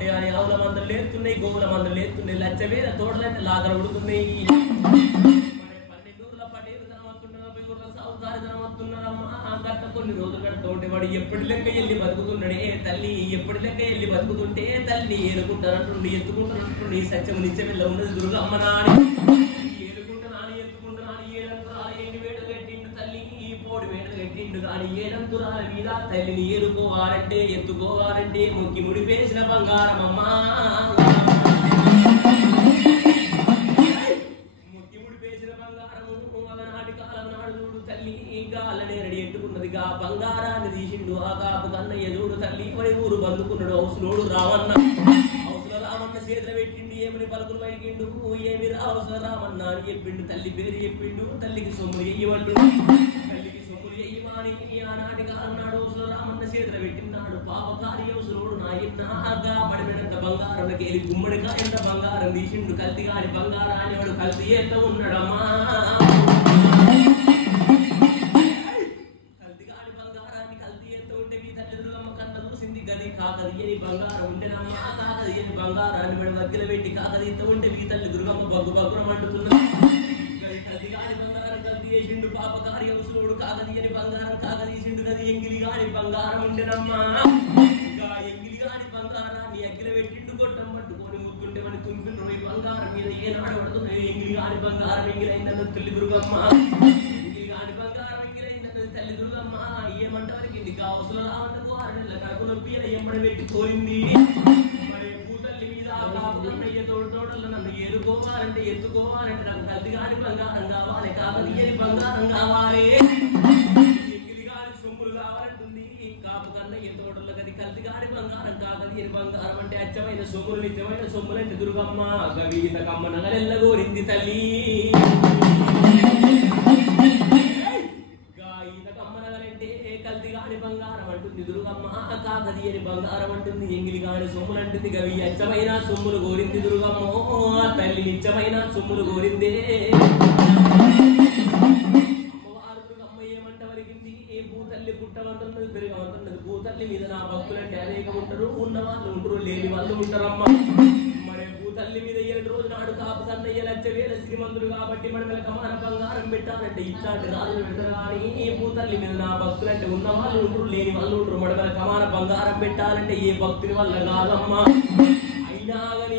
ఉంటాయి అని ఆవుల మందలు లేస్తున్నాయి, గోవుల మందలు లేస్తున్నాయి, లచ్చవేల తోటలంటే లాగలు ఉడుతున్నాయి. పల్లెటూరుల పటేరు తనమత్తున్నారు, సావుకారు తనమత్తున్నారమ్మా. గట్ట కొన్ని రోజులు గడుతుంటే వాడు ఎప్పటి లెక్క వెళ్ళి బతుకుతున్నాడే తల్లి, ఎప్పటి లెక్క వెళ్ళి బతుకుతుంటే తల్లి ఏరుకుంటానంటుండి ఎత్తుకుంటానంటుండి సత్యము నిత్య వెళ్ళ ఉన్నది దుర్గమ్మ నాని. కానీ ఏనంతురాల మీద తల్లిని ఏరుకోవాలంటే ఎత్తుకోవాలంటే ముక్కి ముడిపేసిన బంగారమమ్మా. ముక్కి ముడిపేసిన బంగారము ఒకనాటి కాలం నాడు చూడు తల్లి గాళ్ళనే రెడీ ఎట్టుకున్నదిగా బంగారాన్ని తీసిండు. ఆ కాపు కన్నయ్య చూడు తల్లి మరి ఊరు బందుకున్నాడు. హౌసులోడు రావన్న, హౌసులో రామన్న చేతులు పెట్టిండు. ఏమని పలుకులు వైకిండు, ఏమి హౌసులో రామన్న అని చెప్పిండు. తల్లి పేరు చెప్పిండు. తల్లికి సొమ్ములు ఎయ్యమంటు, తల్లికి ఆనాటిగా అన్నాడు రామన్న చేతులు పెట్టినాడు. పాపకారి యోసులోడు నాయన్నాగా పడిపోయినంత బంగారంలోకి వెళ్ళి గుమ్మడిగా ఎంత బంగారం తీసిండు. కల్తీ కాని బంగారాన్ని వాడు కల్తీ ఎంత ఉన్నాడమ్మా. కల్తీ కాని బంగారాన్ని కల్తీ ఎంత ఉంటే మీ తల్లిదండ్రులమ్మ కన్న చూసింది గది కాకదీయని బంగారం ఉంటేనమ్మా. కాకదీయని బంగారాన్ని వాడు వద్దలు పెట్టి కాకదీత ఉంటే మీ తల్లి దుర్గమ్మ బగ్గు బగ్గున మండుతున్నది. కల్తీ కాని బంగారం కల్తీ చేసిండు. పాపకారి యోసులోడు కాకదీయని బంగారం కాకదీసిండు. గది ఎంగిలి కాని బంగారం ఉండేనమ్మా. ఇంకా ఎంగిలి కాని బంగారాన్ని అగ్గిల పెట్టిండు. గొట్టం పట్టుకొని ముద్దుంటే మన తుంపిండ్రు ఈ బంగారం మీద ఏనాడు పడుతున్నాయి. ఎంగిలి కాని బంగారం ఎంగిలైందన్న తల్లి దుర్గమ్మ, ఎంగిలి కాని బంగారం ఎంగిలైందన్న తల్లి దుర్గమ్మ. ఏమంటానికి ఇది కావసలు రావటకు 6 నెలల కడుపు నొప్పి ఎంబడి పెట్టి కోరింది. మరి భూతల్లి మీద కాపుకన్నయ్య తోటల్లో నన్ను ఏరుకోవాలంటే ఎత్తుకోవాలంటే నాకు కల్తీ కాని బంగారం కావాలి, కాకదీయని బంగారం కావాలి, ఎంగిలి కాని సొమ్ములు కావాలంటుంది. కాపు కన్నయ్య తోటల్లో గది కల్తీ కాని బంగారం కాకదీయని బంగారం అంటే అచ్చమైన సొమ్ములు నిజమైన సొమ్ములంటే దుర్గమ్మ. గవీత కమ్మ నగలెల్లగోరింది తల్లి. కల్తీ కాని బంగారం అంటుంది దుర్గమ్మ, కాకదీయని బంగారం అంటుంది, ఎంగిలి కాని సొమ్ములు అంటుంది. గవి అచ్చమైన సొమ్ములు కోరింది దుర్గమ్మ. తల్లి నిత్యమైన సొమ్ములు కోరిందే. అమ్మవారు దుర్గమ్మ ఏమంట వరికింది. భూతల్లి పుట్టవంతున్నది పెరగవంతున్నది. భూతల్లి మీద నా భక్తులంటే అనేక ఉంటారు, ఉన్న వాళ్ళు ఉంటారు, లేని వాళ్ళు ఉంటారమ్మ. మరి భూతల్లి మీద 7 రోజు నాడు కాపు కన్నయ్య లచ్చవేల శ్రీమంతుడు కాబట్టి మన కమాన బంగారం పెట్టాలంటే ఇట్లాంటి రాజులు పెట్టరు. కానీ భూతల్లి మీద నా భక్తులంటే ఉన్న వాళ్ళు ఉంటారు, లేని వాళ్ళు ఉంటారు. మన కమాన బంగారం పెట్టాలంటే ఏ భక్తుని వల్ల కాదమ్మా. అయినా గాని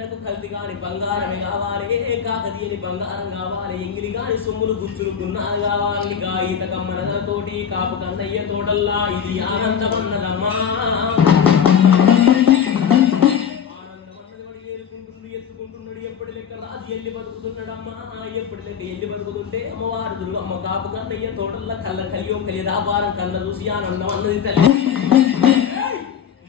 నాకు కల్తీ కాని బంగారమే కావాలి, కాకదీయని బంగారం కావాలి, ఎంగిలి కాని సొమ్ములు గుచ్చులుకున్నా కావాలి. గాయిత కమ్మనతోటి కాపు కన్నయ్య తోటల్లా ఇది ఆనందమన్నదమ్మా. ఎప్పటి లెక్క రాజు ఎల్లి బతుకుతున్నాడమ్మా. ఎప్పటి లెక్క ఎల్లి బతుకుతుంటే అమ్మవారు దుర్గమ్మ కాపు కన్నయ్య తోటల్లో కళ్ళ కలియో కలి రాబారం కళ్ళ చూసి ఆనందం అన్నది తల్లి.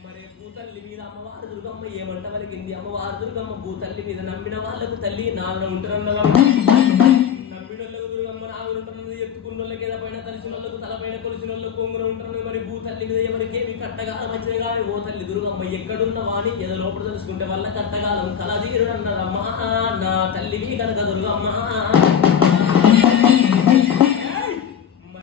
మరి భూతల్లి మీద అమ్మవారు దుర్గమ్మ ఏమంట వలికింది. అమ్మవారు దుర్గమ్మ భూతల్లి మీద నమ్మిన వాళ్ళకు తల్లి నాన్న ఉంటారన్నగా. నమ్మిన వాళ్ళకు దుర్గమ్మ నాగులు ఉంటున్నది, ఎత్తుకున్న వాళ్ళకి ఏదైనా కలిసిన వాళ్ళకు తలపైన కొలిసిన వాళ్ళకు కొంగున ఉంటున్నది. మరి భూతల్లి మీద ఎవరికేమి కట్టగాలం వచ్చిన కానీ ఓ తల్లి దుర్గమ్మ ఎక్కడున్న వాణి ఏదో లోపల తెలుసుకుంటే వల్ల కట్టగాలం కలదీరు అన్నదమ్మా. నా తల్లివి కనుక దుర్గమ్మ.